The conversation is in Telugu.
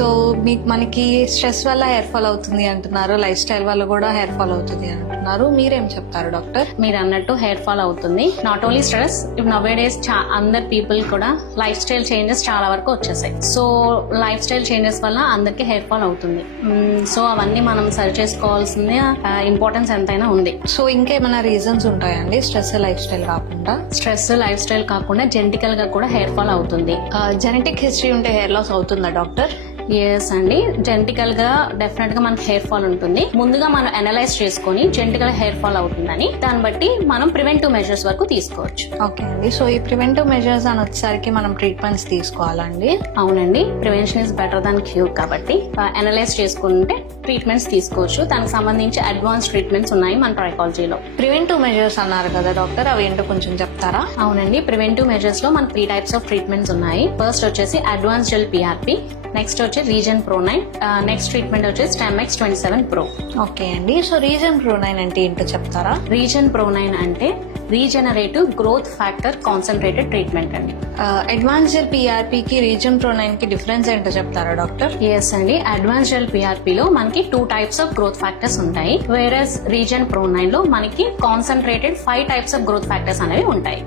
సో మనకి స్ట్రెస్ వల్ల హెయిర్ ఫాల్ అవుతుంది అంటున్నారు, లైఫ్ స్టైల్ వల్ల కూడా హెయిర్ ఫాల్ అవుతుంది అంటున్నారు. మీరేం చెప్తారు డాక్టర్? మీరు అన్నట్టు హెయిర్ ఫాల్ అవుతుంది. నాట్ ఓన్లీ స్ట్రెస్, ఇప్పుడు నవే డేస్ అందరు పీపుల్ కూడా లైఫ్ స్టైల్ చేంజెస్ చాలా వరకు వచ్చేసాయి. సో లైఫ్ స్టైల్ చేంజెస్ వల్ల అందరికి హెయిర్ ఫాల్ అవుతుంది. సో అవన్నీ మనం సరి చేసుకోవాల్సింది ఇంపార్టెన్స్ ఎంతైనా ఉంది. సో ఇంకేమైనా రీజన్స్ ఉంటాయండి స్ట్రెస్ లైఫ్ స్టైల్ కాకుండా? స్ట్రెస్ లైఫ్ స్టైల్ కాకుండా జెనెటికల్ గా కూడా హెయిర్ ఫాల్ అవుతుంది. జెనెటిక్ హిస్టరీ ఉంటే హెయిర్ లాస్ అవుతుందా డాక్టర్? ఎస్ అండి, జెనెటికల్ గా డెఫినెట్ గా మనకి హెయిర్ ఫాల్ ఉంటుంది. ముందుగా మనం అనలైజ్ చేసుకుని జెనెటికల్ హెయిర్ ఫాల్ అవుతుందని దాన్ని బట్టి మనం ప్రివెంటివ్ మెజర్స్ వరకు తీసుకోవచ్చు. ఓకే అండి. సో ఈ ప్రివెంటివ్ మెజర్స్ అని వచ్చేసరికి మనం ట్రీట్మెంట్స్ తీసుకోవాలండి? అవునండి, prevention is better than cure కాబట్టి అనలైజ్ చేసుకుంటే ట్రీట్మెంట్స్ తీసుకోవచ్చు. దానికి సంబంధించి అడ్వాన్స్ ట్రీట్మెంట్స్ ఉన్నాయి మన ట్రైకాలజీలో. ప్రివెంటివ్ మెజర్స్ అన్నారు కదా డాక్టర్, అవి ఏంటో కొంచెం చెప్తారా? అవునండి, ప్రివెంటివ్ మెజర్స్ లో మనకి 3 టైప్స్ ఆఫ్ ట్రీట్మెంట్స్ ఉన్నాయి. ఫస్ట్ వచ్చేసి అడ్వాన్స్ జెల్ PRP, నెక్స్ట్ వచ్చి రీజన్ Pro9, నెక్స్ట్ ట్రీట్మెంట్ వచ్చేసి Stemex 27 Pro. ఓకే అండి. సో రీజన్ Pro9 అంటే ఏంటో చెప్తారా? రీజన్ Pro9 అంటే regenerative growth factor concentrated treatment అండి. అడ్వాన్స్ జెల్ PRP కి రీజన్ Pro9 కి డిఫరెన్స్ ఏంటో చెప్తారా డాక్టర్? ఎస్ అండి, అడ్వాన్స్ జెల్ PRP లో మనకి 2 టైప్స్ ఆఫ్ గ్రోత్ ఫ్యాక్టర్స్ ఉంటాయి, వేరస్ రీజన్ Pro9 లో మనకి concentrated 5 types of growth factors అనేవి ఉంటాయి.